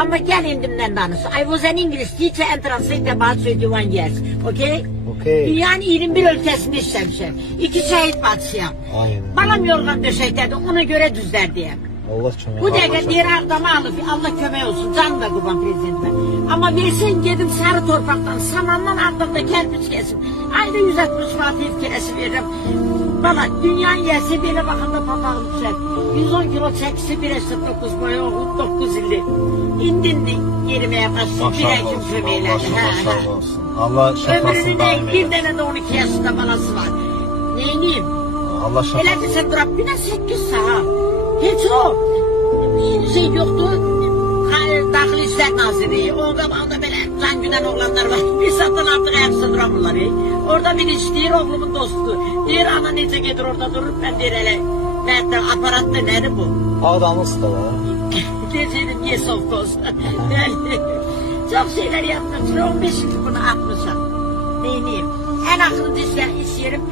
Ama gel indimden danış. I was an English teacher and translator about 21 years. Okay? Okay. Dünyanın 21 ülkesinde işlemişim. 2 şehit bacısıyam. Aynen. Balam yorgan döşeklerdi, ona göre düzler diye. Allah çok. Bu dakika diğer adamı alıp Allah kömeği olsun. Canım da kurban prezidentime. Ama versen gidip sarı torpaktan, samandan altında kerpiç kesim. Ayda 160 fatih keresi veririm. Bana dünyanın yerse böyle bakımda papağılık çek. 110 kilo çekisi 1,9 boyu oğlum 9 illi. İndindi yerimeye başladı. Bir ekim kömeğiyle. Maşallah olsun. Allah şefasını Ömrünün daim bir eylesin. tane de 12 yaşında balası var. Neyiniyim? Allah şefasını. Hele dese Rabbine 8 saat. Hiç o şey yoktu. Daxili İşlər Nazirliği. O qabağında belə can güdən oğlanlar var. Bir saatdan artıq ayaqsa duramırlar. Orada bir iş deyir, oğlumun dostu. Deyir, ana necə gedir orada durur. Ben deyir elə, nədə, aparatta nədir bu? Ağdamız da var. Deyirdim, yes of course. Yani, çok şeyler yaptım. 15 yıl bunu atmışım. Neyniyim? En akıllı iş yerim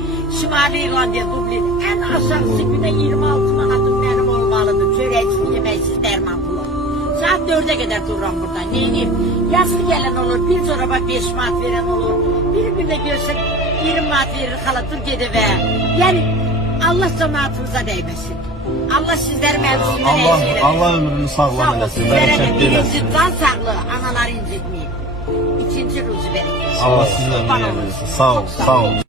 Şimali İrlandiya, Dublin. En aşağısı güne 26 manatım benim olmalıdır. Çöreksiz, yemeksiz, derman pulu. Saat 4'e kadar dururum burada. Neyniyim? Yazlı gelen olur, bir çoraba 5 manat veren olur. Birbirine görsek 20 manat verir, halatır gidiver. Yani Allah cemaatimize değmesin. Allah sizler mevzusunda eylesin. Allah ömrünü sağlam eylesin. Sizlere de Bereketli birinci eylesin. can sağlığı, anaları incitmeyin. İkinci ruzu bereketi. Allah sizden eylesin. Sağ ol, sağ ol.